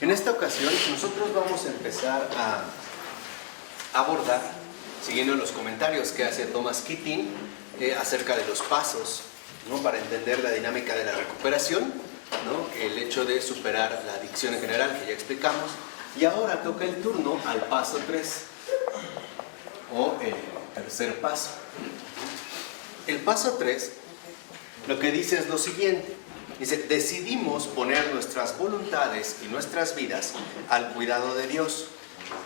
En esta ocasión nosotros vamos a empezar a abordar, siguiendo los comentarios que hace Thomas Keating acerca de los pasos, ¿no?, para entender la dinámica de la recuperación, ¿no?, el hecho de superar la adicción en general que ya explicamos. Y ahora toca el turno al paso 3, o el tercer paso. El paso 3 lo que dice es lo siguiente. Dice: decidimos poner nuestras voluntades y nuestras vidas al cuidado de Dios,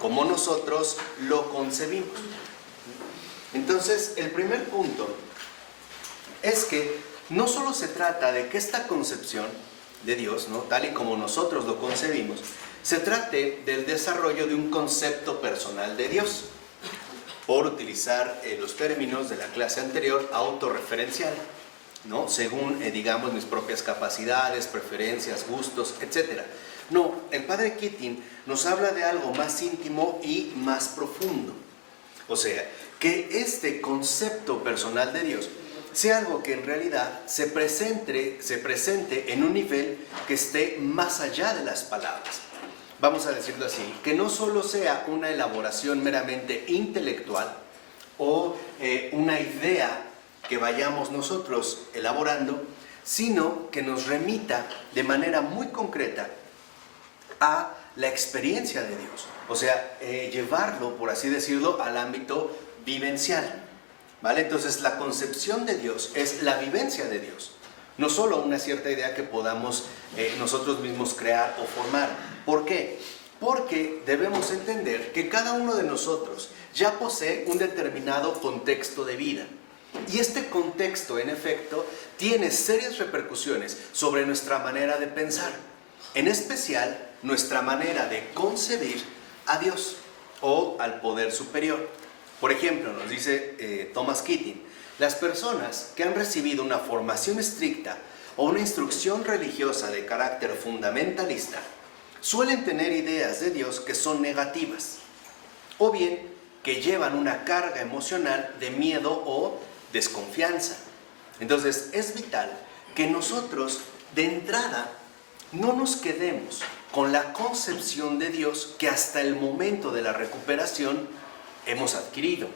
como nosotros lo concebimos. Entonces, el primer punto es que no solo se trata de que esta concepción de Dios, ¿no?, tal y como nosotros lo concebimos, se trate del desarrollo de un concepto personal de Dios, por utilizar los términos de la clase anterior, autorreferencial, ¿no?, según, digamos, mis propias capacidades, preferencias, gustos, etc. No, el padre Keating nos habla de algo más íntimo y más profundo. O sea, que este concepto personal de Dios sea algo que en realidad se presente en un nivel que esté más allá de las palabras. Vamos a decirlo así, que no solo sea una elaboración meramente intelectual o una idea que vayamos nosotros elaborando, sino que nos remita de manera muy concreta a la experiencia de Dios. O sea, llevarlo, por así decirlo, al ámbito vivencial, ¿vale? Entonces, la concepción de Dios es la vivencia de Dios, no solo una cierta idea que podamos nosotros mismos crear o formar. ¿Por qué? Porque debemos entender que cada uno de nosotros ya posee un determinado contexto de vida. Y este contexto, en efecto, tiene serias repercusiones sobre nuestra manera de pensar, en especial nuestra manera de concebir a Dios o al poder superior. Por ejemplo, nos dice Thomas Keating: las personas que han recibido una formación estricta o una instrucción religiosa de carácter fundamentalista suelen tener ideas de Dios que son negativas, o bien que llevan una carga emocional de miedo o desconfianza. Entonces, es vital que nosotros, de entrada, no nos quedemos con la concepción de Dios que hasta el momento de la recuperación hemos adquirido,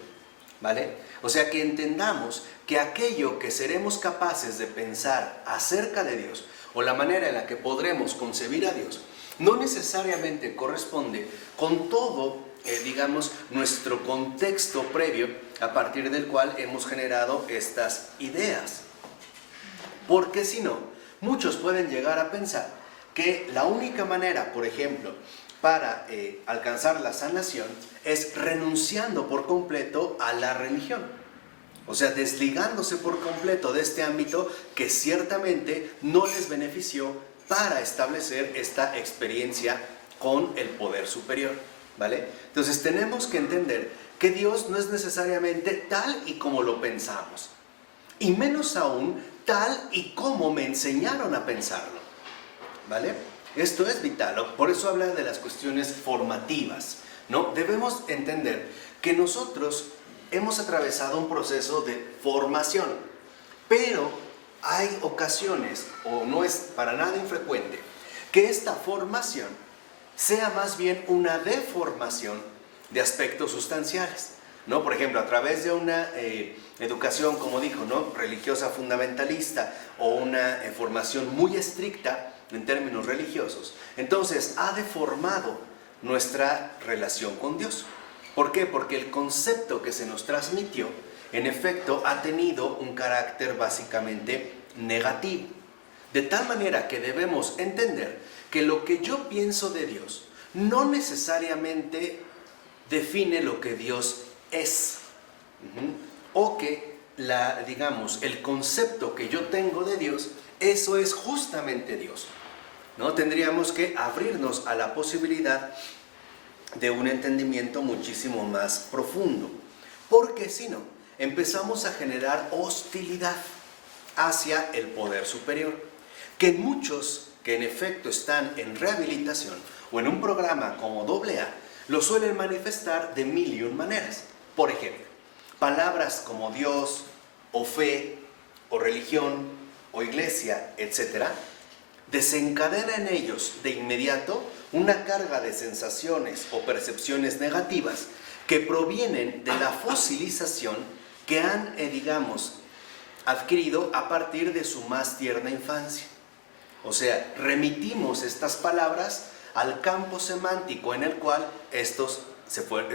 ¿vale? O sea, que entendamos que aquello que seremos capaces de pensar acerca de Dios, o la manera en la que podremos concebir a Dios, no necesariamente corresponde con todo, digamos, nuestro contexto previo a partir del cual hemos generado estas ideas. Porque si no, muchos pueden llegar a pensar que la única manera, por ejemplo, para alcanzar la sanación es renunciando por completo a la religión. O sea, desligándose por completo de este ámbito que ciertamente no les benefició para establecer esta experiencia con el poder superior, ¿vale? Entonces tenemos que entender que Dios no es necesariamente tal y como lo pensamos, y menos aún tal y como me enseñaron a pensarlo, ¿vale? Esto es vital, por eso habla de las cuestiones formativas, ¿no? Debemos entender que nosotros hemos atravesado un proceso de formación, pero hay ocasiones, o no es para nada infrecuente, que esta formación sea más bien una deformación de aspectos sustanciales, ¿no? Por ejemplo, a través de una educación, como dijo, ¿no?, religiosa fundamentalista, o una formación muy estricta en términos religiosos, entonces ha deformado nuestra relación con Dios. ¿Por qué? Porque el concepto que se nos transmitió, en efecto, ha tenido un carácter básicamente negativo. De tal manera que debemos entender que lo que yo pienso de Dios no necesariamente define lo que Dios es. O que, digamos, el concepto que yo tengo de Dios, eso es justamente Dios, ¿no? Tendríamos que abrirnos a la posibilidad de un entendimiento muchísimo más profundo, porque si no, empezamos a generar hostilidad hacia el poder superior, que muchos que en efecto están en rehabilitación o en un programa como AA lo suelen manifestar de mil y un maneras. Por ejemplo, palabras como Dios, o fe, o religión, o iglesia, etc., desencadena en ellos de inmediato una carga de sensaciones o percepciones negativas que provienen de la fosilización que han, adquirido a partir de su más tierna infancia. O sea, remitimos estas palabras al campo semántico en el cual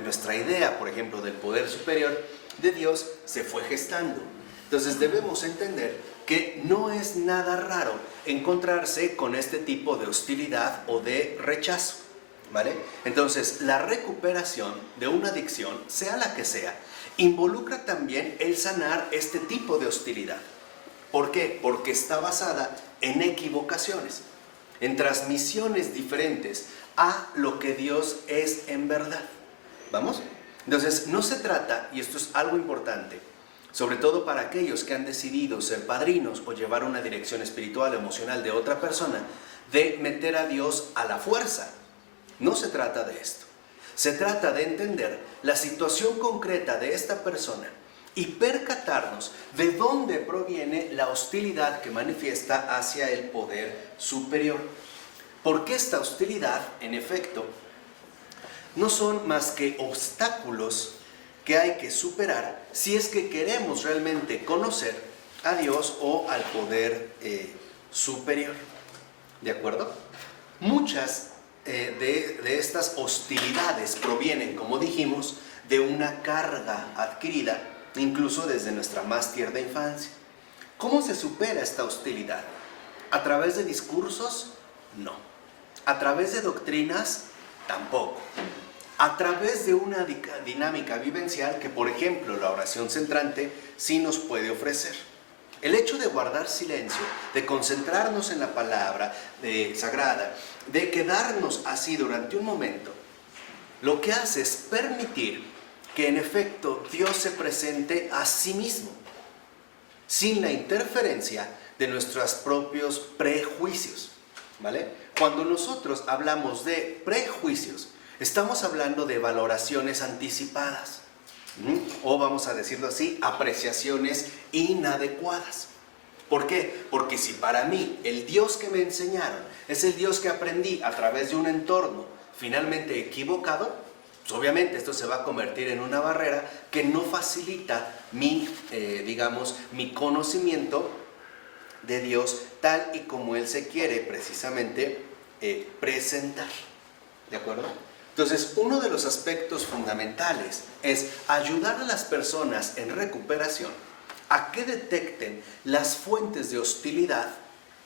nuestra idea, por ejemplo, del poder superior de Dios se fue gestando. Entonces debemos entender que no es nada raro encontrarse con este tipo de hostilidad o de rechazo, ¿vale? Entonces, la recuperación de una adicción, sea la que sea, involucra también el sanar este tipo de hostilidad. ¿Por qué? Porque está basada en equivocaciones, en transmisiones diferentes a lo que Dios es en verdad. ¿Vamos? Entonces, no se trata, y esto es algo importante, sobre todo para aquellos que han decidido ser padrinos o llevar una dirección espiritual o emocional de otra persona, de meter a Dios a la fuerza. No se trata de esto. Se trata de entender la situación concreta de esta persona y percatarnos de dónde proviene la hostilidad que manifiesta hacia el poder superior. Porque esta hostilidad, en efecto, no son más que obstáculos que hay que superar si es que queremos realmente conocer a Dios o al poder superior. ¿De acuerdo? Muchas de estas hostilidades provienen, como dijimos, de una carga adquirida, incluso desde nuestra más tierna infancia. ¿Cómo se supera esta hostilidad? ¿A través de discursos? No. ¿A través de doctrinas? Tampoco. A través de una dinámica vivencial que, por ejemplo, la oración centrante sí nos puede ofrecer. El hecho de guardar silencio, de concentrarnos en la palabra sagrada, de quedarnos así durante un momento, lo que hace es permitir que en efecto Dios se presente a sí mismo, sin la interferencia de nuestros propios prejuicios, ¿vale? Cuando nosotros hablamos de prejuicios, estamos hablando de valoraciones anticipadas, o vamos a decirlo así, apreciaciones inadecuadas. ¿Por qué? Porque si para mí el Dios que me enseñaron es el Dios que aprendí a través de un entorno finalmente equivocado, pues obviamente esto se va a convertir en una barrera que no facilita mi conocimiento de Dios tal y como Él se quiere precisamente presentar. ¿De acuerdo? Entonces, uno de los aspectos fundamentales es ayudar a las personas en recuperación a que detecten las fuentes de hostilidad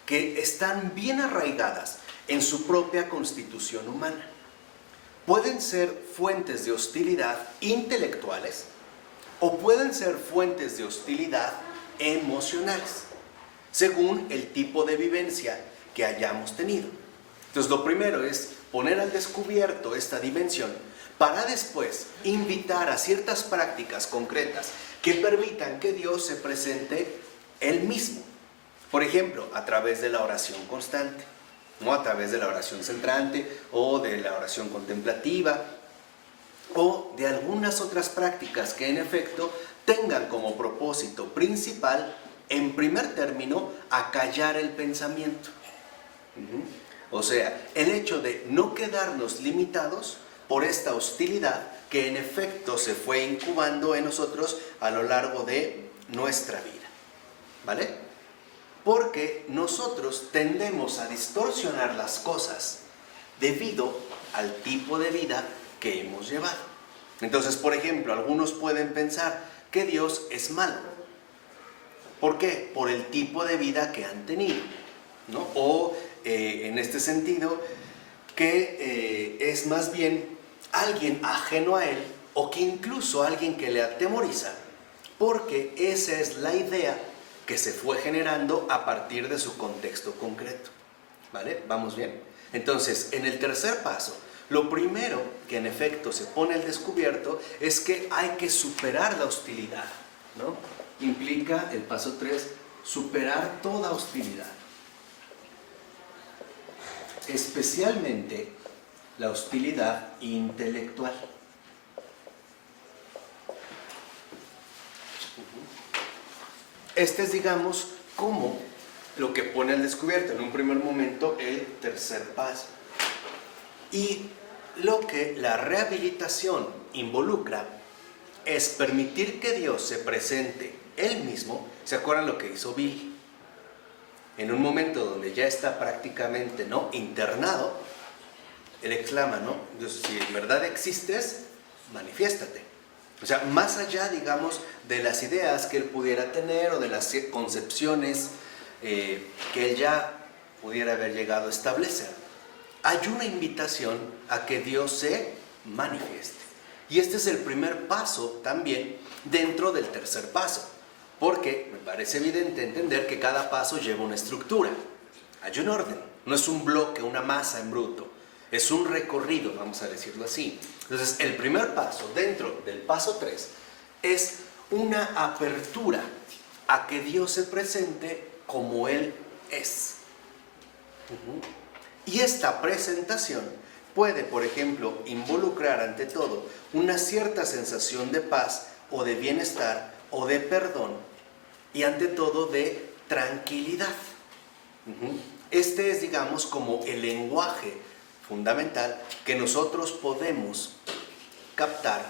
que están bien arraigadas en su propia constitución humana. Pueden ser fuentes de hostilidad intelectuales o pueden ser fuentes de hostilidad emocionales, según el tipo de vivencia que hayamos tenido. Entonces, lo primero es poner al descubierto esta dimensión para después invitar a ciertas prácticas concretas que permitan que Dios se presente Él mismo. Por ejemplo, a través de la oración constante, ¿no? A través de la oración centrante o de la oración contemplativa o de algunas otras prácticas que en efecto tengan como propósito principal, en primer término, acallar el pensamiento. O sea, el hecho de no quedarnos limitados por esta hostilidad que en efecto se fue incubando en nosotros a lo largo de nuestra vida, ¿vale? Porque nosotros tendemos a distorsionar las cosas debido al tipo de vida que hemos llevado. Entonces, por ejemplo, algunos pueden pensar que Dios es malo. ¿Por qué? Por el tipo de vida que han tenido, ¿no? O en este sentido, que es más bien alguien ajeno a Él o que incluso alguien que le atemoriza, porque esa es la idea que se fue generando a partir de su contexto concreto. ¿Vale? ¿Vamos bien? Entonces, en el tercer paso, lo primero que en efecto se pone al descubierto es que hay que superar la hostilidad, ¿no? Implica el paso 3, superar toda hostilidad. Especialmente la hostilidad intelectual. Este es, digamos, como lo que pone al descubierto en un primer momento el tercer paso. Y lo que la rehabilitación involucra es permitir que Dios se presente Él mismo. ¿Se acuerdan lo que hizo Billy? En un momento donde ya está prácticamente, ¿no?, internado, Él exclama, ¿no?, Dios, si en verdad existes, manifiéstate. O sea, más allá, digamos, de las ideas que Él pudiera tener o de las concepciones que Él ya pudiera haber llegado a establecer, hay una invitación a que Dios se manifieste. Y este es el primer paso también dentro del tercer paso, porque me parece evidente entender que cada paso lleva una estructura, hay un orden, no es un bloque, una masa en bruto, es un recorrido, vamos a decirlo así. Entonces, el primer paso dentro del paso 3 es una apertura a que Dios se presente como Él es. Y esta presentación puede, por ejemplo, involucrar ante todo una cierta sensación de paz o de bienestar o de perdón y ante todo de tranquilidad. Este es, digamos, como el lenguaje fundamental que nosotros podemos captar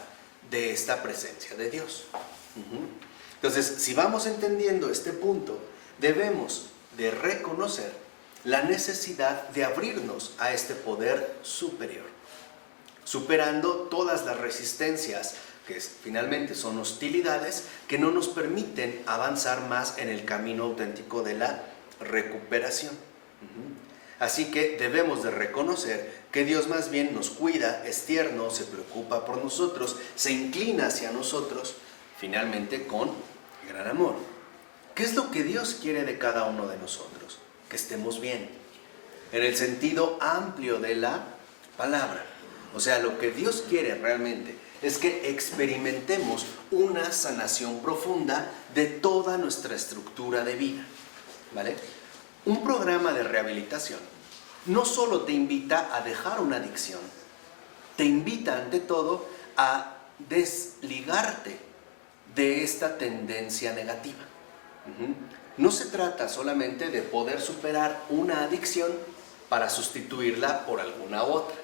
de esta presencia de Dios. Entonces, si vamos entendiendo este punto, debemos de reconocer la necesidad de abrirnos a este poder superior, superando todas las resistencias que finalmente son hostilidades que no nos permiten avanzar más en el camino auténtico de la recuperación. Así que debemos de reconocer que Dios más bien nos cuida, es tierno, se preocupa por nosotros, se inclina hacia nosotros, finalmente con gran amor. ¿Qué es lo que Dios quiere de cada uno de nosotros? Que estemos bien, en el sentido amplio de la palabra. O sea, lo que Dios quiere realmente es que experimentemos una sanación profunda de toda nuestra estructura de vida, ¿vale? Un programa de rehabilitación no solo te invita a dejar una adicción, te invita ante todo a desligarte de esta tendencia negativa. No se trata solamente de poder superar una adicción para sustituirla por alguna otra.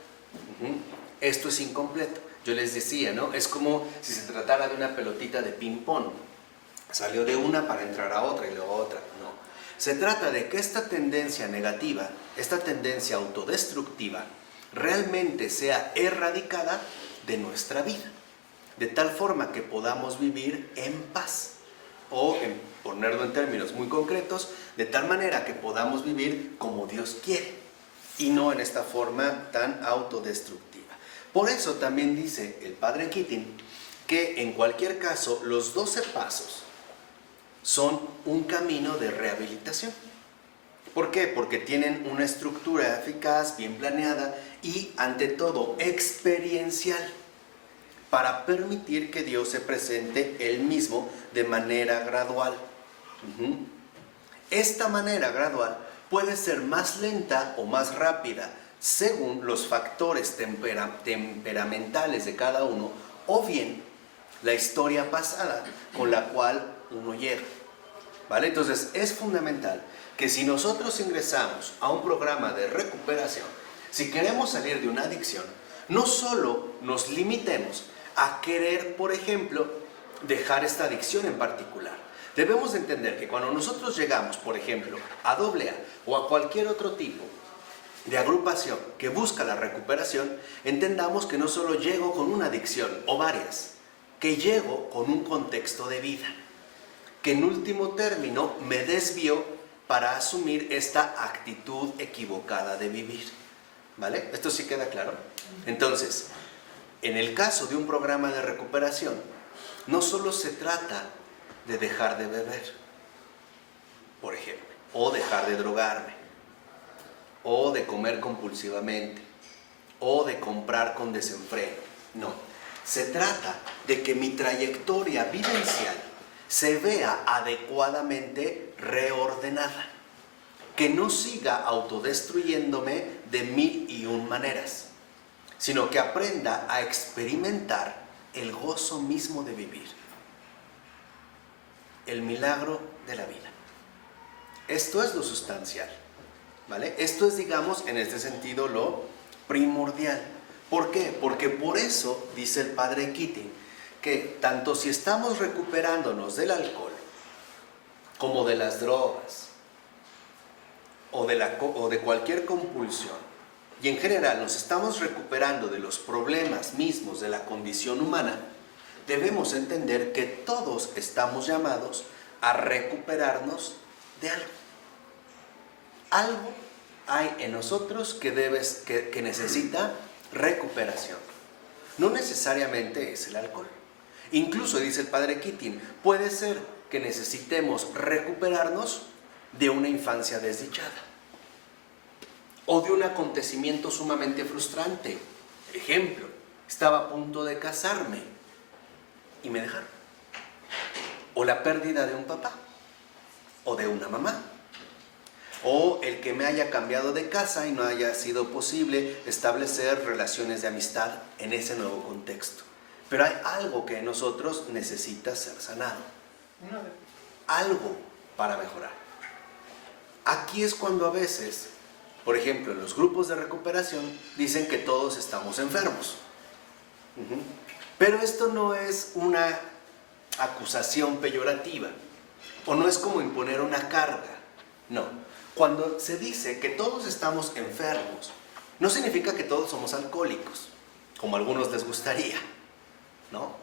Esto es incompleto. Yo les decía, ¿no? Es como si se tratara de una pelotita de ping-pong. Salió de una para entrar a otra y luego a otra. No. Se trata de que esta tendencia negativa, esta tendencia autodestructiva, realmente sea erradicada de nuestra vida, de tal forma que podamos vivir en paz, o en ponerlo en términos muy concretos, de tal manera que podamos vivir como Dios quiere y no en esta forma tan autodestructiva. Por eso también dice el padre Keating que en cualquier caso los 12 pasos son un camino de rehabilitación. ¿Por qué? Porque tienen una estructura eficaz, bien planeada y ante todo experiencial, para permitir que Dios se presente Él mismo de manera gradual. Esta manera gradual puede ser más lenta o más rápida según los factores temperamentales de cada uno o bien la historia pasada con la cual uno llega, ¿vale? Entonces es fundamental que si nosotros ingresamos a un programa de recuperación, si queremos salir de una adicción, no solo nos limitemos a querer, por ejemplo, dejar esta adicción en particular. Debemos entender que cuando nosotros llegamos, por ejemplo, a AA o a cualquier otro tipo de agrupación que busca la recuperación, entendamos que no solo llego con una adicción o varias, que llego con un contexto de vida, que en último término me desvío para asumir esta actitud equivocada de vivir, ¿vale? ¿Esto sí queda claro? Entonces, en el caso de un programa de recuperación, no solo se trata de dejar de beber, por ejemplo, o dejar de drogarme, o de comer compulsivamente, o de comprar con desenfreno. No, se trata de que mi trayectoria vivencial se vea adecuadamente reordenada, que no siga autodestruyéndome de 1001 maneras, sino que aprenda a experimentar el gozo mismo de vivir, el milagro de la vida. Esto es lo sustancial, ¿vale? Esto es, digamos, en este sentido lo primordial. ¿Por qué? Porque por eso dice el padre Keating que tanto si estamos recuperándonos del alcohol como de las drogas o de cualquier compulsión, y en general nos estamos recuperando de los problemas mismos de la condición humana, debemos entender que todos estamos llamados a recuperarnos de algo. Algo hay en nosotros que necesita recuperación. No necesariamente es el alcohol. Incluso, dice el padre Keating, puede ser que necesitemos recuperarnos de una infancia desdichada o de un acontecimiento sumamente frustrante. Ejemplo, estaba a punto de casarme y me dejaron. O la pérdida de un papá o de una mamá. O el que me haya cambiado de casa y no haya sido posible establecer relaciones de amistad en ese nuevo contexto. Pero hay algo que en nosotros necesita ser sanado. Algo para mejorar. Aquí es cuando a veces, por ejemplo, en los grupos de recuperación dicen que todos estamos enfermos. Pero esto no es una acusación peyorativa o no es como imponer una carga. No. Cuando se dice que todos estamos enfermos, no significa que todos somos alcohólicos, como a algunos les gustaría. No.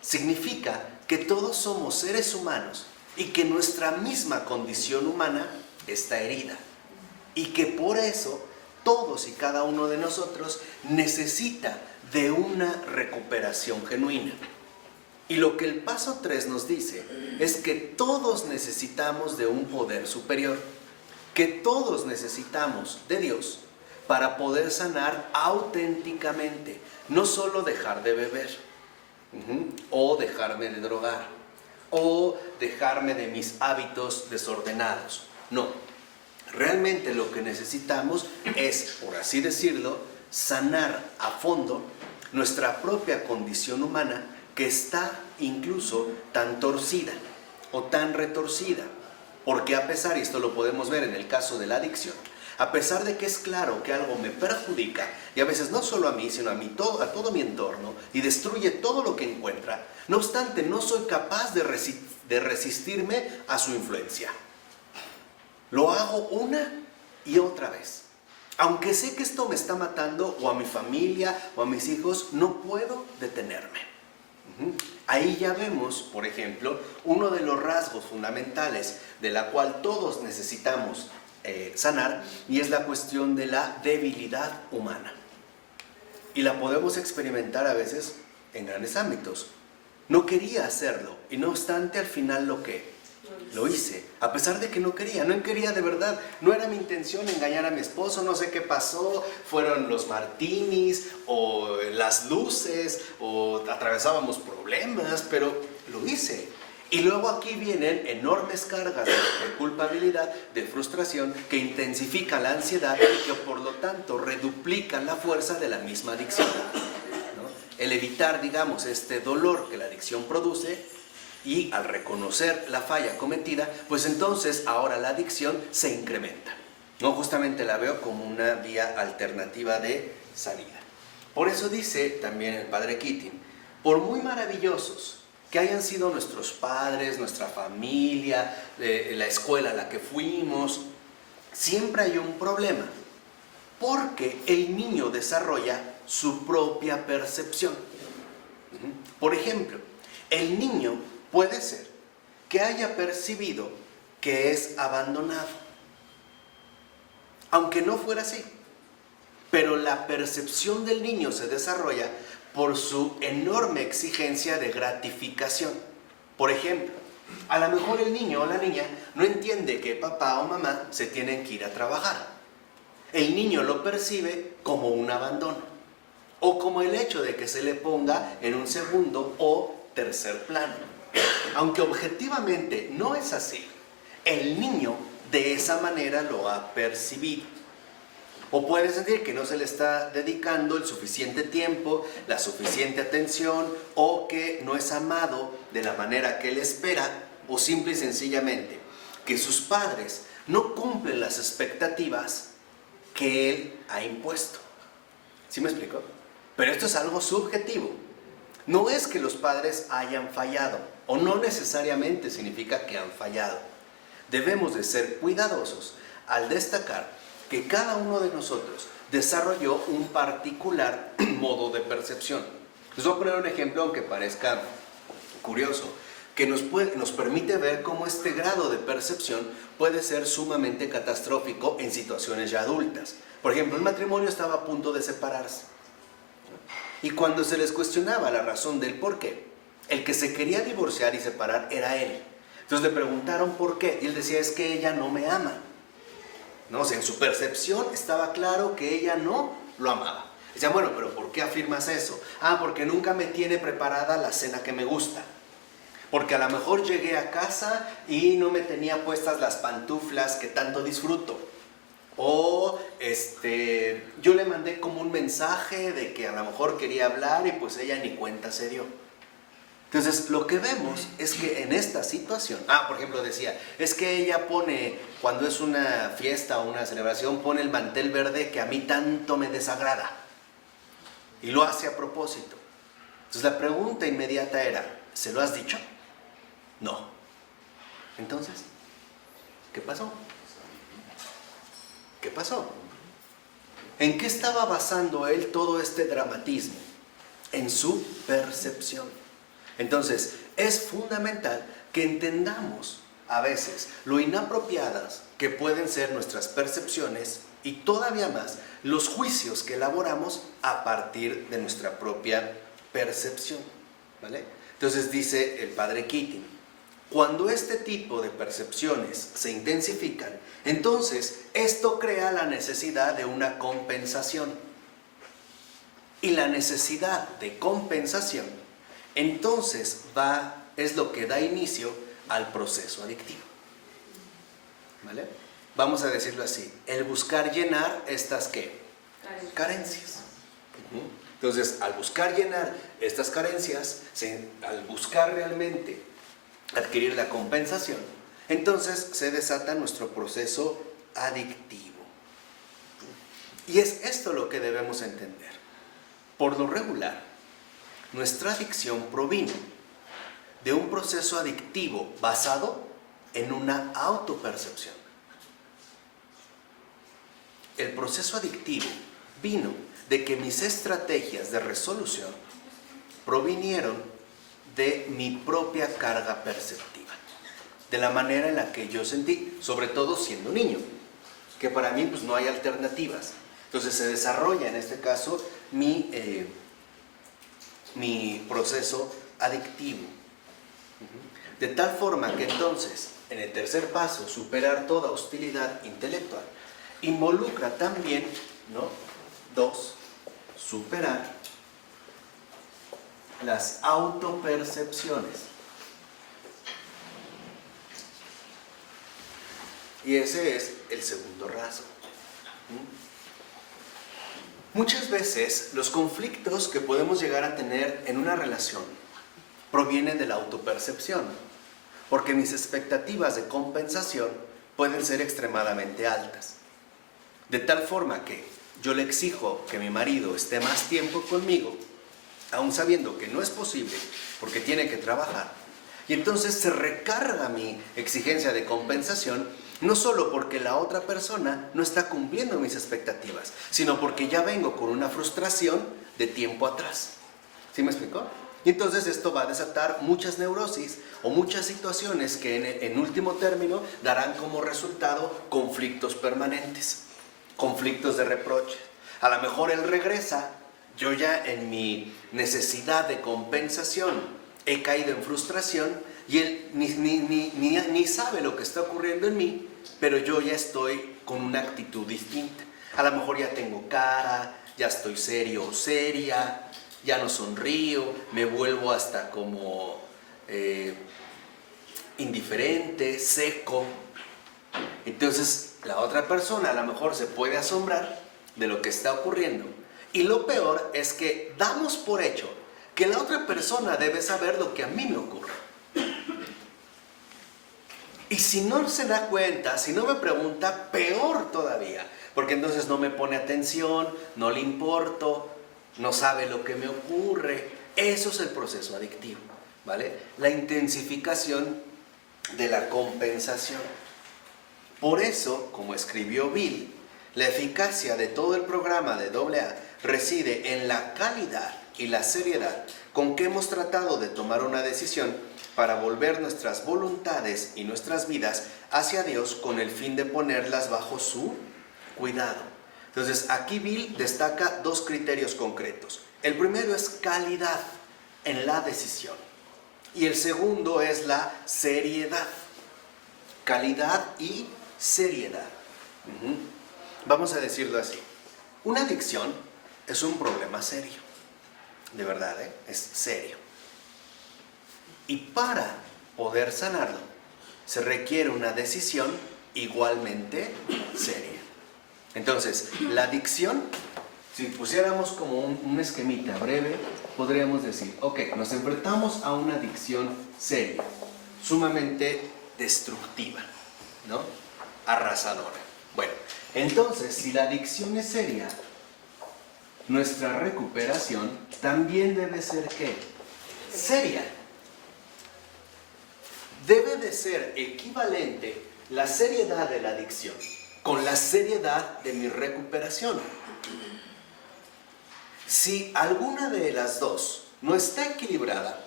Significa que todos somos seres humanos y que nuestra misma condición humana está herida. Y que por eso todos y cada uno de nosotros necesita de una recuperación genuina. Y lo que el paso 3 nos dice es que todos necesitamos de un poder superior, que todos necesitamos de Dios para poder sanar auténticamente, no solo dejar de beber, o dejarme de drogar, o dejarme de mis hábitos desordenados. No, realmente lo que necesitamos es, por así decirlo, sanar a fondo nuestra propia condición humana que está incluso tan torcida o tan retorcida. Porque a pesar, y esto lo podemos ver en el caso de la adicción, a pesar de que es claro que algo me perjudica, y a veces no solo a mí, sino a todo mi entorno, y destruye todo lo que encuentra, no obstante, no soy capaz de resistirme a su influencia. Lo hago una y otra vez. Aunque sé que esto me está matando, o a mi familia, o a mis hijos, no puedo detenerme. Ahí ya vemos, por ejemplo, uno de los rasgos fundamentales de la cual todos necesitamos sanar, y es la cuestión de la debilidad humana. Y la podemos experimentar a veces en grandes ámbitos. No quería hacerlo, y no obstante al final lo hice, a pesar de que no quería de verdad. No era mi intención engañar a mi esposo, no sé qué pasó, fueron los martinis, o las luces, o atravesábamos problemas, pero lo hice. Y luego aquí vienen enormes cargas de culpabilidad, de frustración, que intensifican la ansiedad y que por lo tanto reduplican la fuerza de la misma adicción, ¿no? El evitar, digamos, este dolor que la adicción produce, y al reconocer la falla cometida, pues entonces ahora la adicción se incrementa. No, justamente la veo como una vía alternativa de salida. Por eso dice también el padre Keating, por muy maravillosos que hayan sido nuestros padres, nuestra familia, la escuela a la que fuimos, siempre hay un problema, porque el niño desarrolla su propia percepción. Por ejemplo, el niño puede ser que haya percibido que es abandonado, aunque no fuera así, pero la percepción del niño se desarrolla por su enorme exigencia de gratificación. Por ejemplo, a lo mejor el niño o la niña no entiende que papá o mamá se tienen que ir a trabajar. El niño lo percibe como un abandono, o como el hecho de que se le ponga en un segundo o tercer plano. Aunque objetivamente no es así, el niño de esa manera lo ha percibido. O puede sentir que no se le está dedicando el suficiente tiempo, la suficiente atención, o que no es amado de la manera que él espera, o simple y sencillamente que sus padres no cumplen las expectativas que él ha impuesto. ¿Sí me explico? Pero esto es algo subjetivo. No es que los padres hayan fallado, o no necesariamente significa que han fallado. Debemos de ser cuidadosos al destacar que cada uno de nosotros desarrolló un particular modo de percepción. Les voy a poner un ejemplo, aunque parezca curioso, que nos permite ver cómo este grado de percepción puede ser sumamente catastrófico en situaciones ya adultas. Por ejemplo, el matrimonio estaba a punto de separarse. Y cuando se les cuestionaba la razón del por qué, el que se quería divorciar y separar era él. Entonces le preguntaron por qué, y él decía, es que ella no me ama. ¿No? O sea, en su percepción estaba claro que ella no lo amaba. Decía, bueno, pero ¿por qué afirmas eso? Ah, porque nunca me tiene preparada la cena que me gusta. Porque a lo mejor llegué a casa y no me tenía puestas las pantuflas que tanto disfruto. O yo le mandé como un mensaje de que a lo mejor quería hablar y pues ella ni cuenta se dio. Entonces, lo que vemos es que en esta situación, por ejemplo decía, es que ella pone, cuando es una fiesta o una celebración, pone el mantel verde que a mí tanto me desagrada. Y lo hace a propósito. Entonces la pregunta inmediata era, ¿se lo has dicho? No. Entonces, ¿qué pasó? ¿Qué pasó? ¿En qué estaba basando él todo este dramatismo? En su percepción. Entonces, es fundamental que entendamos a veces lo inapropiadas que pueden ser nuestras percepciones y todavía más los juicios que elaboramos a partir de nuestra propia percepción, ¿vale? Entonces dice el padre Keating, cuando este tipo de percepciones se intensifican, entonces esto crea la necesidad de una compensación. Y la necesidad de compensación, entonces es lo que da inicio al proceso adictivo. ¿Vale? Vamos a decirlo así, el buscar llenar estas ¿qué? Carencias. Entonces, al buscar llenar estas carencias, al buscar realmente adquirir la compensación, entonces se desata nuestro proceso adictivo. Y es esto lo que debemos entender. Por lo regular, nuestra adicción proviene de un proceso adictivo basado en una autopercepción. El proceso adictivo vino de que mis estrategias de resolución provinieron de mi propia carga perceptiva, de la manera en la que yo sentí, sobre todo siendo niño, que para mí pues no hay alternativas. Entonces se desarrolla en este caso mi proceso adictivo. De tal forma que entonces, en el tercer paso, superar toda hostilidad intelectual, involucra también, ¿no? 2, superar las autopercepciones. Y ese es el segundo rasgo. Muchas veces los conflictos que podemos llegar a tener en una relación provienen de la autopercepción, porque mis expectativas de compensación pueden ser extremadamente altas. De tal forma que yo le exijo que mi marido esté más tiempo conmigo, aun sabiendo que no es posible porque tiene que trabajar. Y entonces se recarga mi exigencia de compensación, no solo porque la otra persona no está cumpliendo mis expectativas, sino porque ya vengo con una frustración de tiempo atrás. ¿Sí me explicó? Y entonces esto va a desatar muchas neurosis o muchas situaciones que en último término darán como resultado conflictos permanentes, conflictos de reproche. A lo mejor él regresa, yo ya en mi necesidad de compensación he caído en frustración y él ni sabe lo que está ocurriendo en mí, pero yo ya estoy con una actitud distinta. A lo mejor ya tengo cara, ya estoy serio o seria, ya no sonrío, me vuelvo hasta como indiferente, seco. Entonces la otra persona a lo mejor se puede asombrar de lo que está ocurriendo. Y lo peor es que damos por hecho que la otra persona debe saber lo que a mí me ocurre. Y si no se da cuenta, si no me pregunta, peor todavía, porque entonces no me pone atención, no le importo, no sabe lo que me ocurre. Eso es el proceso adictivo, ¿vale? La intensificación de la compensación. Por eso, como escribió Bill, la eficacia de todo el programa de AA reside en la calidad y la seriedad con que hemos tratado de tomar una decisión para volver nuestras voluntades y nuestras vidas hacia Dios con el fin de ponerlas bajo su cuidado. Entonces, aquí Bill destaca dos criterios concretos. El primero es calidad en la decisión y el segundo es la seriedad. Calidad y seriedad. Vamos a decirlo así. Una adicción es un problema serio. De verdad, es serio. Y para poder sanarlo, se requiere una decisión igualmente seria. Entonces, la adicción, si pusiéramos como un esquemita breve, podríamos decir, ok, nos enfrentamos a una adicción seria, sumamente destructiva, ¿no? Arrasadora. Bueno, entonces, si la adicción es seria, nuestra recuperación también debe ser, ¿qué? Seria. Debe de ser equivalente la seriedad de la adicción con la seriedad de mi recuperación. Si alguna de las dos no está equilibrada,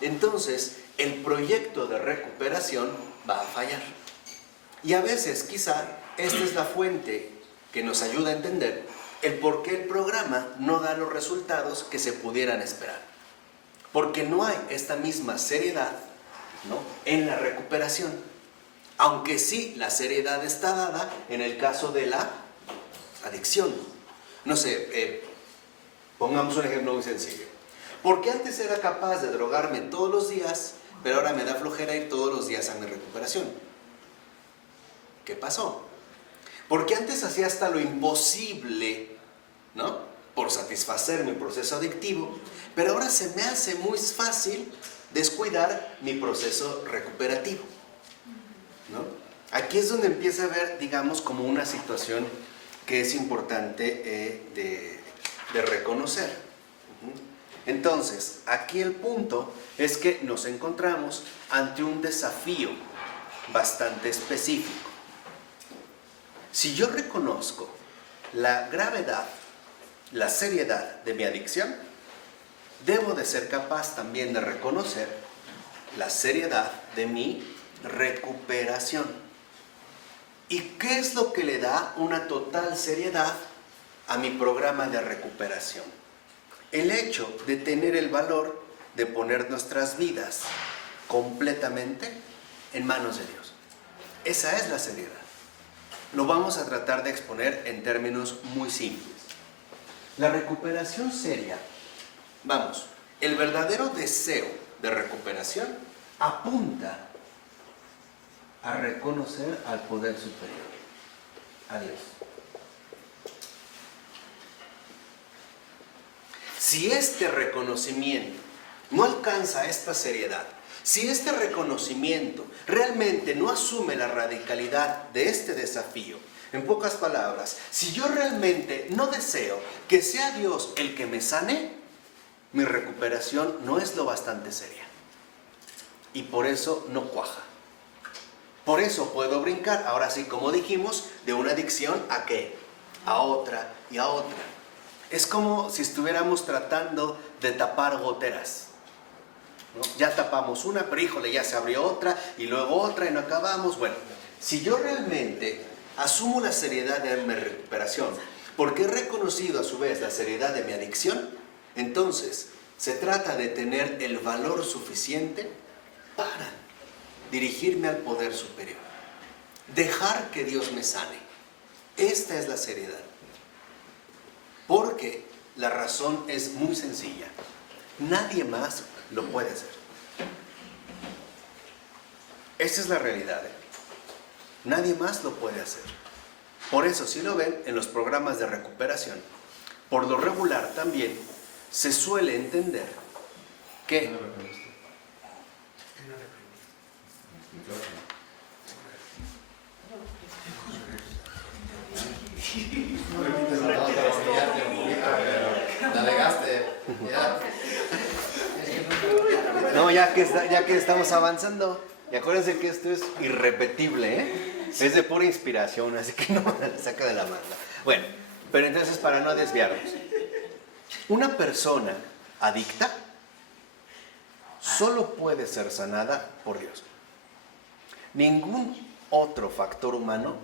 entonces el proyecto de recuperación va a fallar. Y a veces, quizá, esta es la fuente que nos ayuda a entender el por qué el programa no da los resultados que se pudieran esperar. Porque no hay esta misma seriedad, ¿no?, en la recuperación. Aunque sí, la seriedad está dada en el caso de la adicción. No sé, pongamos un ejemplo muy sencillo. Porque antes era capaz de drogarme todos los días, pero ahora me da flojera ir todos los días a mi recuperación. ¿Qué pasó? Porque antes hacía hasta lo imposible, ¿no?, por satisfacer mi proceso adictivo, pero ahora se me hace muy fácil descuidar mi proceso recuperativo, ¿no? Aquí es donde empieza a ver, digamos, como una situación que es importante de reconocer. Entonces, aquí el punto es que nos encontramos ante un desafío bastante específico. Si yo reconozco la gravedad, la seriedad de mi adicción, debo de ser capaz también de reconocer la seriedad de mi recuperación. ¿Y qué es lo que le da una total seriedad a mi programa de recuperación? El hecho de tener el valor de poner nuestras vidas completamente en manos de Dios. Esa es la seriedad. Lo vamos a tratar de exponer en términos muy simples. La recuperación seria, vamos, el verdadero deseo de recuperación apunta a reconocer al poder superior, a Dios. Si este reconocimiento no alcanza esta seriedad, si este reconocimiento realmente no asume la radicalidad de este desafío, en pocas palabras, si yo realmente no deseo que sea Dios el que me sane, mi recuperación no es lo bastante seria. Y por eso no cuaja. Por eso puedo brincar, ahora sí, como dijimos, de una adicción a ¿qué? A otra y a otra. Es como si estuviéramos tratando de tapar goteras, ¿no? Ya tapamos una, pero híjole, ya se abrió otra, y luego otra, y no acabamos. Bueno, si yo realmente asumo la seriedad de mi recuperación, porque he reconocido a su vez la seriedad de mi adicción, entonces se trata de tener el valor suficiente para dirigirme al poder superior. Dejar que Dios me sane. Esta es la seriedad. Porque la razón es muy sencilla. Nadie más lo puede hacer. Esa es la realidad, Nadie más lo puede hacer. Por eso, si lo ven en los programas de recuperación, por lo regular también se suele entender que No repites la nota, humillarte un poquito, pero navegaste. No, ya que estamos avanzando, y acuérdense que esto es irrepetible, ¿eh? Es de pura inspiración, así que no me la saca de la manga. Bueno, pero entonces para no desviarnos, una persona adicta solo puede ser sanada por Dios. Ningún otro factor humano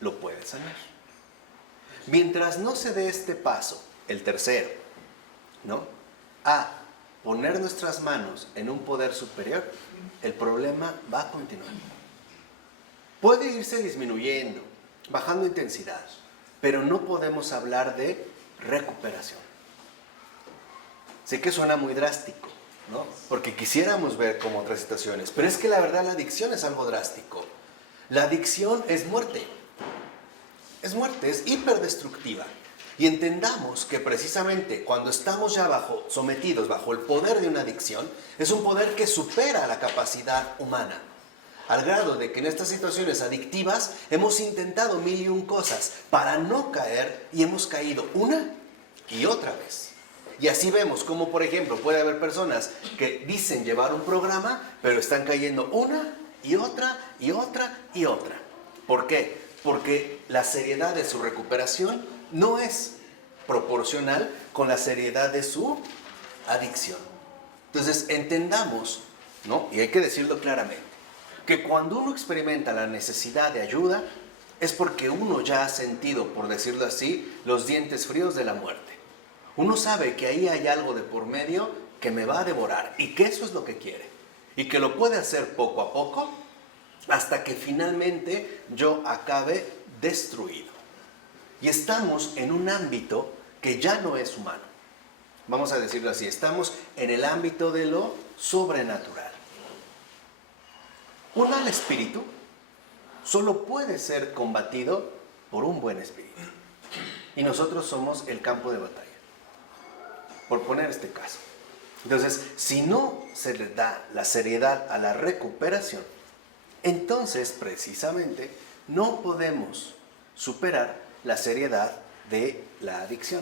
lo puede sanar. Mientras no se dé este paso, el tercero, ¿no? A poner nuestras manos en un poder superior, el problema va a continuar. Puede irse disminuyendo, bajando intensidad, pero no podemos hablar de recuperación. Sé que suena muy drástico, ¿no? Porque quisiéramos ver como otras situaciones, pero es que la verdad la adicción es algo drástico. La adicción es muerte. Es muerte, es hiperdestructiva. Y entendamos que precisamente cuando estamos ya sometidos bajo el poder de una adicción, es un poder que supera la capacidad humana. Al grado de que en estas situaciones adictivas hemos intentado mil y un cosas para no caer y hemos caído una y otra vez. Y así vemos como, por ejemplo, puede haber personas que dicen llevar un programa, pero están cayendo una y otra y otra y otra. ¿Por qué? Porque la seriedad de su recuperación no es proporcional con la seriedad de su adicción. Entonces, entendamos, ¿no? Y hay que decirlo claramente, que cuando uno experimenta la necesidad de ayuda, es porque uno ya ha sentido, por decirlo así, los dientes fríos de la muerte. Uno sabe que ahí hay algo de por medio que me va a devorar y que eso es lo que quiere. Y que lo puede hacer poco a poco hasta que finalmente yo acabe destruido. Y estamos en un ámbito que ya no es humano. Vamos a decirlo así, estamos en el ámbito de lo sobrenatural. Un mal espíritu solo puede ser combatido por un buen espíritu. Y nosotros somos el campo de batalla, por poner este caso. Entonces, si no se le da la seriedad a la recuperación, entonces precisamente no podemos superar la seriedad de la adicción,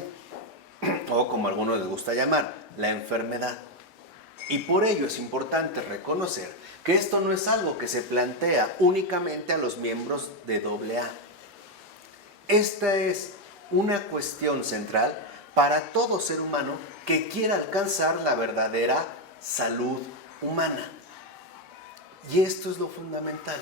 o como a algunos les gusta llamar, la enfermedad. Y por ello es importante reconocer que esto no es algo que se plantea únicamente a los miembros de AA. Esta es una cuestión central para todo ser humano que quiera alcanzar la verdadera salud humana. Y esto es lo fundamental.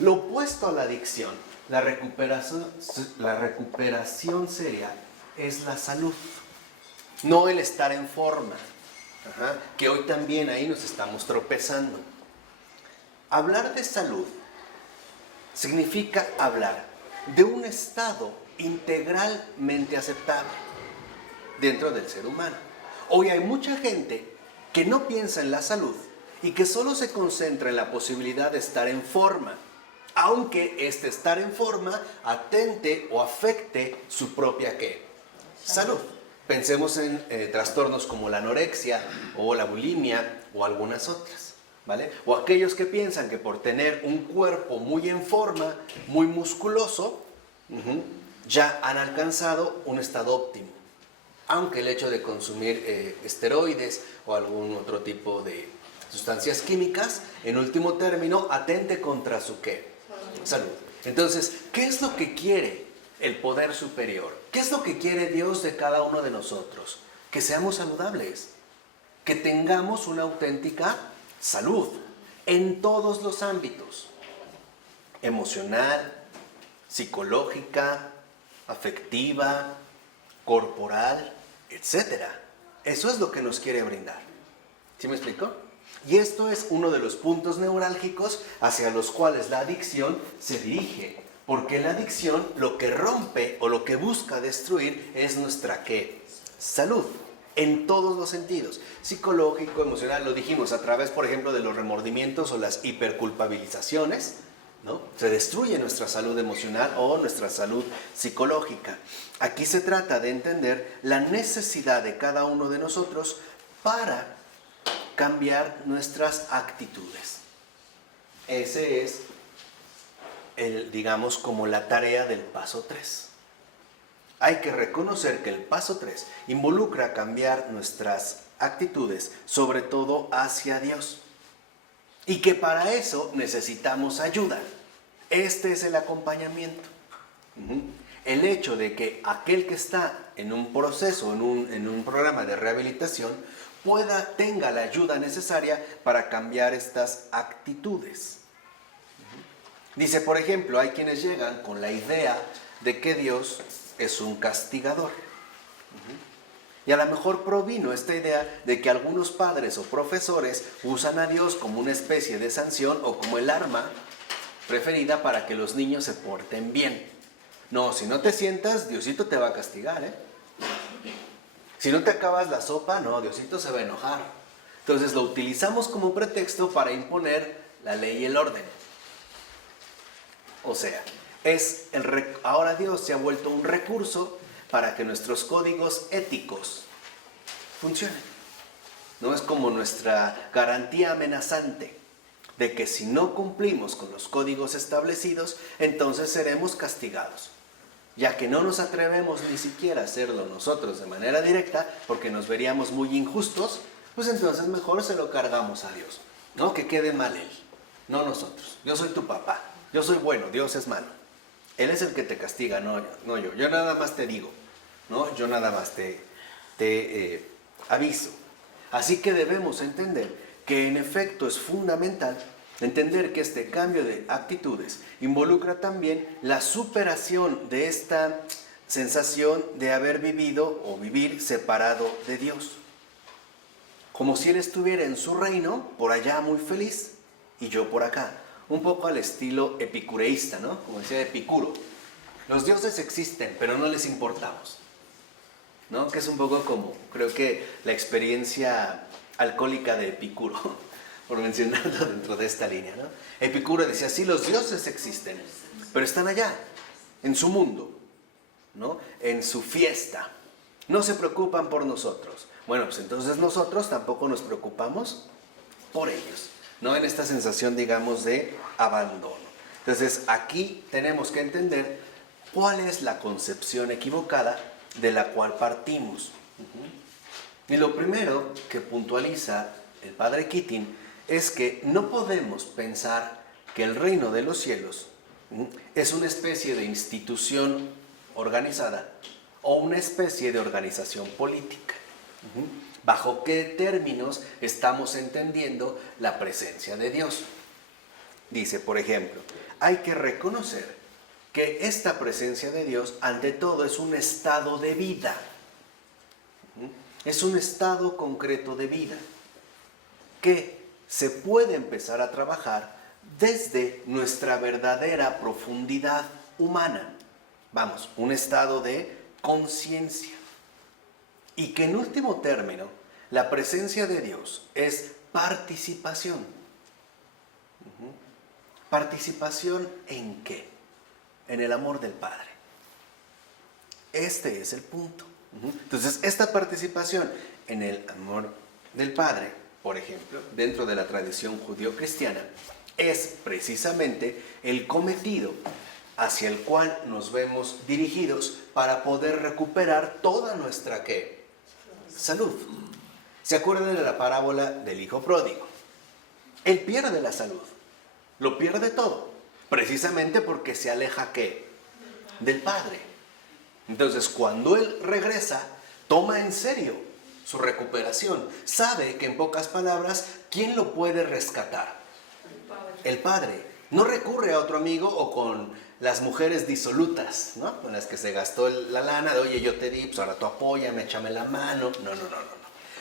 Lo opuesto a la adicción, la recuperación seria, es la salud, no el estar en forma. Que hoy también ahí nos estamos tropezando. Hablar de salud significa hablar de un estado integralmente aceptable dentro del ser humano. Hoy hay mucha gente que no piensa en la salud y que solo se concentra en la posibilidad de estar en forma, aunque este estar en forma atente o afecte su propia ¿qué? Salud. Pensemos en trastornos como la anorexia o la bulimia o algunas otras, ¿vale? O aquellos que piensan que por tener un cuerpo muy en forma, muy musculoso, ya han alcanzado un estado óptimo. Aunque el hecho de consumir esteroides o algún otro tipo de sustancias químicas, en último término, atente contra su ¿qué? Salud. Entonces, ¿qué es lo que quiere el poder superior? ¿Qué es lo que quiere Dios de cada uno de nosotros? Que seamos saludables, que tengamos una auténtica salud en todos los ámbitos: emocional, psicológica, afectiva, corporal, etc. Eso es lo que nos quiere brindar. ¿Sí me explico? Y esto es uno de los puntos neurálgicos hacia los cuales la adicción se dirige. Porque la adicción lo que rompe o lo que busca destruir es nuestra ¿qué? Salud, en todos los sentidos. Psicológico, emocional, lo dijimos, a través, por ejemplo, de los remordimientos o las hiperculpabilizaciones, ¿no? Se destruye nuestra salud emocional o nuestra salud psicológica. Aquí se trata de entender la necesidad de cada uno de nosotros para cambiar nuestras actitudes. Ese es digamos, como la tarea del paso 3. hay que reconocer que el paso 3 involucra cambiar nuestras actitudes, sobre todo hacia Dios. Y que para eso necesitamos ayuda. Este es el acompañamiento. El hecho de que aquel que está en un proceso, en un programa de rehabilitación, tenga la ayuda necesaria para cambiar estas actitudes. Dice, por ejemplo, hay quienes llegan con la idea de que Dios es un castigador. Y a lo mejor provino esta idea de que algunos padres o profesores usan a Dios como una especie de sanción o como el arma preferida para que los niños se porten bien. No, si no te sientas, Diosito te va a castigar, ¿eh? Si no te acabas la sopa, no, Diosito se va a enojar. Entonces lo utilizamos como pretexto para imponer la ley y el orden. O sea, ahora Dios se ha vuelto un recurso para que nuestros códigos éticos funcionen. No es como nuestra garantía amenazante de que si no cumplimos con los códigos establecidos, entonces seremos castigados. Ya que no nos atrevemos ni siquiera a hacerlo nosotros de manera directa, porque nos veríamos muy injustos, pues entonces mejor se lo cargamos a Dios. No que quede mal Él, no nosotros. Yo soy tu papá, yo soy bueno, Dios es malo. Él es el que te castiga, no yo. Yo nada más te digo, ¿no? Yo nada más te aviso. Así que debemos entender que en efecto es fundamental entender que este cambio de actitudes involucra también la superación de esta sensación de haber vivido o vivir separado de Dios. Como si Él estuviera en su reino, por allá muy feliz, y yo por acá. Un poco al estilo epicureísta, ¿no? Como decía Epicuro. Los dioses existen, pero no les importamos, ¿no? Que es un poco como, creo que la experiencia alcohólica de Epicuro, por mencionarlo dentro de esta línea, ¿no? Epicuro decía, sí, los dioses existen, pero están allá, en su mundo, ¿no? En su fiesta. No se preocupan por nosotros. Bueno, pues entonces nosotros tampoco nos preocupamos por ellos, ¿no? En esta sensación, digamos, de abandono. Entonces, aquí tenemos que entender cuál es la concepción equivocada de la cual partimos. Y lo primero que puntualiza el padre Keating es que no podemos pensar que el reino de los cielos es una especie de institución organizada o una especie de organización política. ¿Bajo qué términos estamos entendiendo la presencia de Dios? Dice, por ejemplo, hay que reconocer que esta presencia de Dios, ante todo, es un estado de vida. Es un estado concreto de vida que se puede empezar a trabajar desde nuestra verdadera profundidad humana. Vamos, un estado de conciencia. Y que en último término, la presencia de Dios es participación. ¿Participación en qué? En el amor del Padre. Este es el punto. Entonces, esta participación en el amor del Padre, por ejemplo, dentro de la tradición judío-cristiana, es precisamente el cometido hacia el cual nos vemos dirigidos para poder recuperar toda nuestra ¿qué? Salud. ¿Se acuerdan de la parábola del hijo pródigo? Él pierde la salud, lo pierde todo, precisamente porque se aleja ¿qué? Del Padre. Entonces, cuando él regresa, toma en serio su recuperación. Sabe que, en pocas palabras, ¿quién lo puede rescatar? El Padre. No recurre a otro amigo o con las mujeres disolutas, ¿no? Con las que se gastó la lana de, oye, yo te di, pues ahora tú apóyame, échame la mano. No.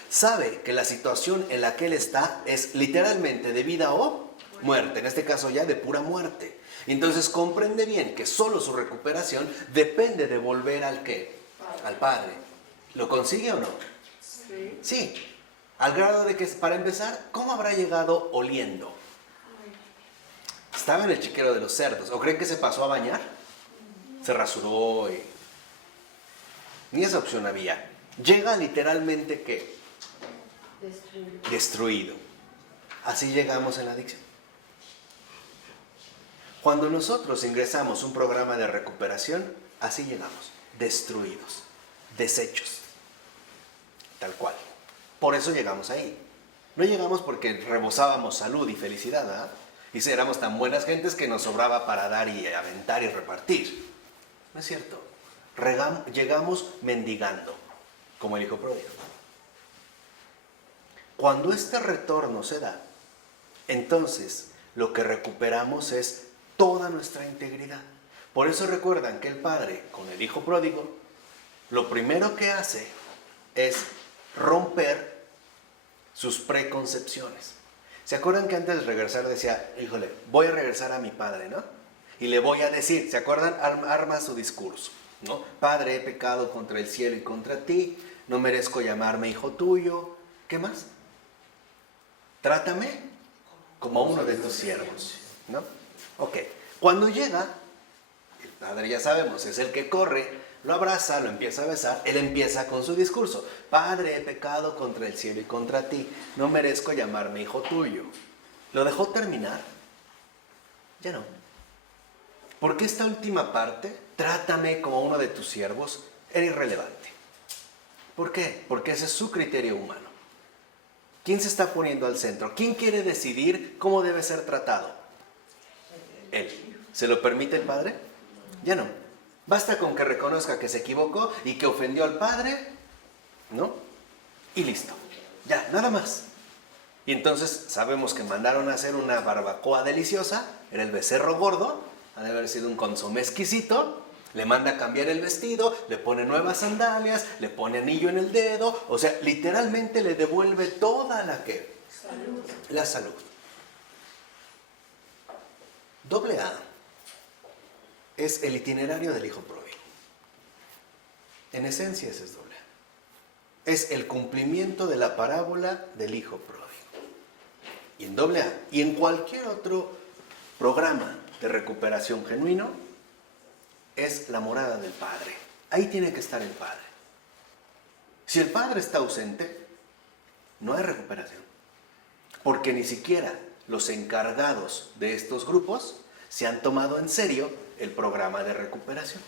Sabe que la situación en la que él está es literalmente de vida o muerte, en este caso ya de pura muerte. Entonces comprende bien que solo su recuperación depende de volver al ¿qué? Al Padre. ¿Lo consigue o no? Sí. Al grado de que, para empezar, ¿cómo habrá llegado oliendo? Estaba en el chiquero de los cerdos. ¿O creen que se pasó a bañar? Se rasuró y... Ni esa opción había. Llega literalmente ¿qué? Destruido. Así llegamos en la adicción. Cuando nosotros ingresamos un programa de recuperación, así llegamos. destruidos, deshechos, tal cual. Por eso llegamos ahí. No llegamos porque rebosábamos salud y felicidad, ¿verdad? Y éramos tan buenas gentes que nos sobraba para dar y aventar y repartir. No es cierto. Llegamos mendigando, como el hijo pródigo. Cuando este retorno se da, entonces lo que recuperamos es toda nuestra integridad. Por eso recuerdan que el padre con el hijo pródigo, lo primero que hace es romper sus preconcepciones. ¿Se acuerdan que antes de regresar decía, híjole, voy a regresar a mi padre, ¿no? Y le voy a decir, ¿se acuerdan? Arma su discurso, ¿no? Padre, he pecado contra el cielo y contra ti, no merezco llamarme hijo tuyo. ¿Qué más? Trátame como uno de tus siervos, ¿no? Ok, cuando llega, el padre ya sabemos, es el que corre, lo abraza, lo empieza a besar, él empieza con su discurso. Padre, he pecado contra el cielo y contra ti, no merezco llamarme hijo tuyo. ¿Lo dejó terminar? Ya no. Porque esta última parte, trátame como uno de tus siervos, era irrelevante. ¿Por qué? Porque ese es su criterio humano. ¿Quién se está poniendo al centro? ¿Quién quiere decidir cómo debe ser tratado? Él. ¿Se lo permite el padre? Ya no. Basta con que reconozca que se equivocó y que ofendió al padre, ¿no? Y listo. Ya, nada más. Y entonces sabemos que mandaron a hacer una barbacoa deliciosa, era el becerro gordo, ha de haber sido un consomé exquisito, le manda a cambiar el vestido, le pone nuevas sandalias, le pone anillo en el dedo, o sea, literalmente le devuelve toda la salud. Doble A es el itinerario del hijo pródigo. En esencia ese es doble A. Es el cumplimiento de la parábola del hijo pródigo. Y en doble A y en cualquier otro programa de recuperación genuino es la morada del padre. Ahí tiene que estar el padre. Si el padre está ausente, no hay recuperación. Porque ni siquiera los encargados de estos grupos se han tomado en serio el programa de recuperación,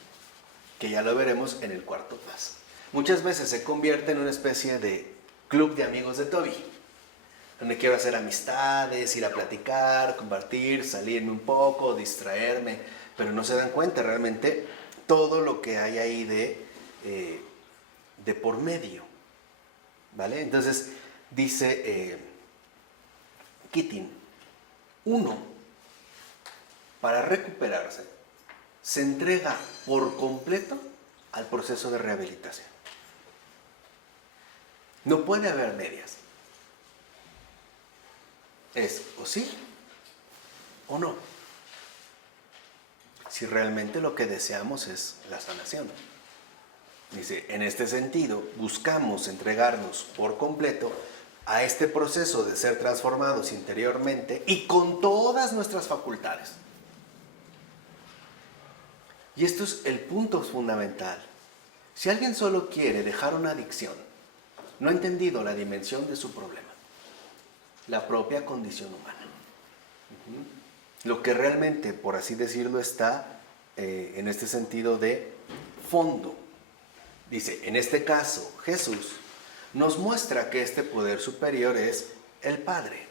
que ya lo veremos en el cuarto paso. Muchas veces se convierte en una especie de club de amigos de Toby, donde quiero hacer amistades, ir a platicar, compartir, salirme un poco, distraerme, pero no se dan cuenta realmente todo lo que hay ahí de por medio, ¿vale? Entonces dice Keating, uno, para recuperarse, se entrega por completo al proceso de rehabilitación. No puede haber medias. Es o sí o no. Si realmente lo que deseamos es la sanación. Dice, en este sentido, buscamos entregarnos por completo a este proceso de ser transformados interiormente y con todas nuestras facultades. Y esto es el punto fundamental. Si alguien solo quiere dejar una adicción, no ha entendido la dimensión de su problema, la propia condición humana. Lo que realmente, por así decirlo, está en este sentido de fondo. Dice, en este caso, Jesús nos muestra que este poder superior es el Padre.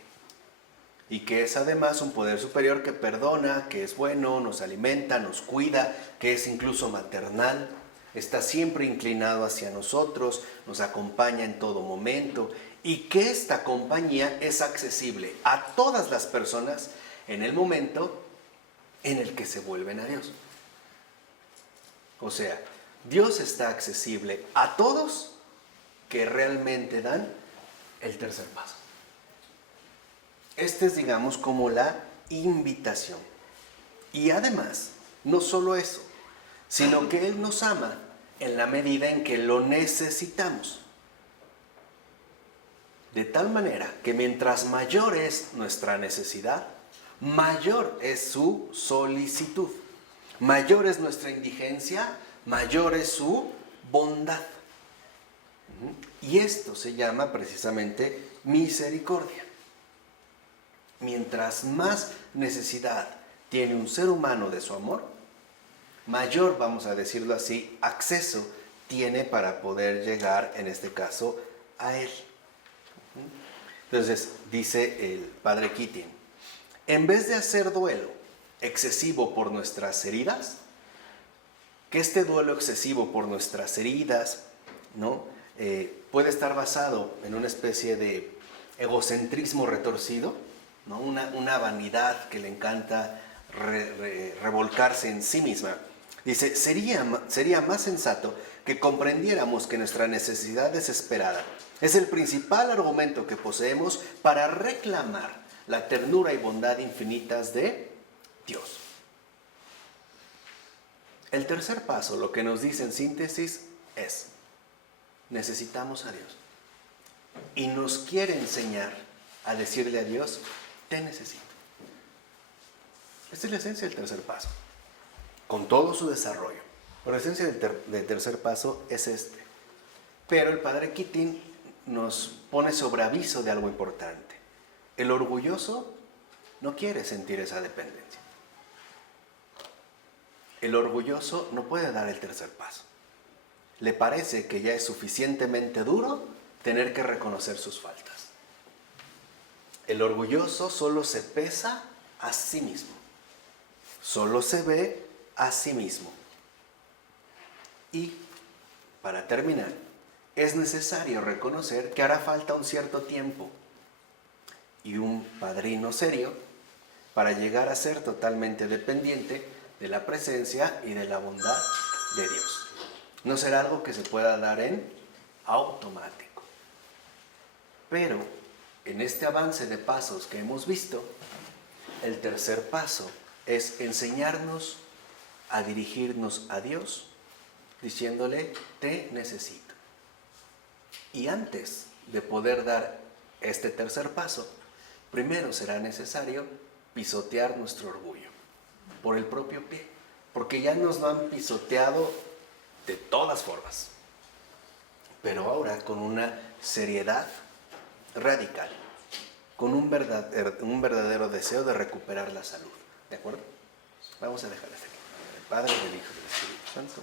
Y que es además un poder superior que perdona, que es bueno, nos alimenta, nos cuida, que es incluso maternal, está siempre inclinado hacia nosotros, nos acompaña en todo momento y que esta compañía es accesible a todas las personas en el momento en el que se vuelven a Dios. O sea, Dios está accesible a todos que realmente dan el tercer paso. Este es, digamos, como la invitación. Y además, no solo eso, sino que Él nos ama en la medida en que lo necesitamos. De tal manera que mientras mayor es nuestra necesidad, mayor es su solicitud. Mayor es nuestra indigencia, mayor es su bondad. Y esto se llama precisamente misericordia. Mientras más necesidad tiene un ser humano de su amor, mayor, vamos a decirlo así, acceso tiene para poder llegar, en este caso, a Él. Entonces, dice el padre Keating, en vez de hacer duelo excesivo por nuestras heridas, que este duelo excesivo por nuestras heridas, ¿no? Puede estar basado en una especie de egocentrismo retorcido, ¿no? Una vanidad que le encanta revolcarse en sí misma. Dice, sería más sensato que comprendiéramos que nuestra necesidad desesperada es el principal argumento que poseemos para reclamar la ternura y bondad infinitas de Dios. El tercer paso, lo que nos dice en síntesis, es, necesitamos a Dios. Y nos quiere enseñar a decirle a Dios, te necesito. Esta es la esencia del tercer paso, con todo su desarrollo. Pero la esencia del tercer paso es este. Pero el padre Keating nos pone sobre aviso de algo importante. El orgulloso no quiere sentir esa dependencia. El orgulloso no puede dar el tercer paso. Le parece que ya es suficientemente duro tener que reconocer sus faltas. El orgulloso solo se pesa a sí mismo. Solo se ve a sí mismo. Y, para terminar, es necesario reconocer que hará falta un cierto tiempo y un padrino serio para llegar a ser totalmente dependiente de la presencia y de la bondad de Dios. No será algo que se pueda dar en automático. Pero en este avance de pasos que hemos visto, el tercer paso es enseñarnos a dirigirnos a Dios diciéndole, te necesito. Y antes de poder dar este tercer paso, primero será necesario pisotear nuestro orgullo por el propio pie, porque ya nos lo han pisoteado de todas formas, pero ahora con una seriedad radical, con un verdadero deseo de recuperar la salud. ¿De acuerdo? Vamos a dejar hasta aquí. El Padre, del Hijo y del Espíritu Santo.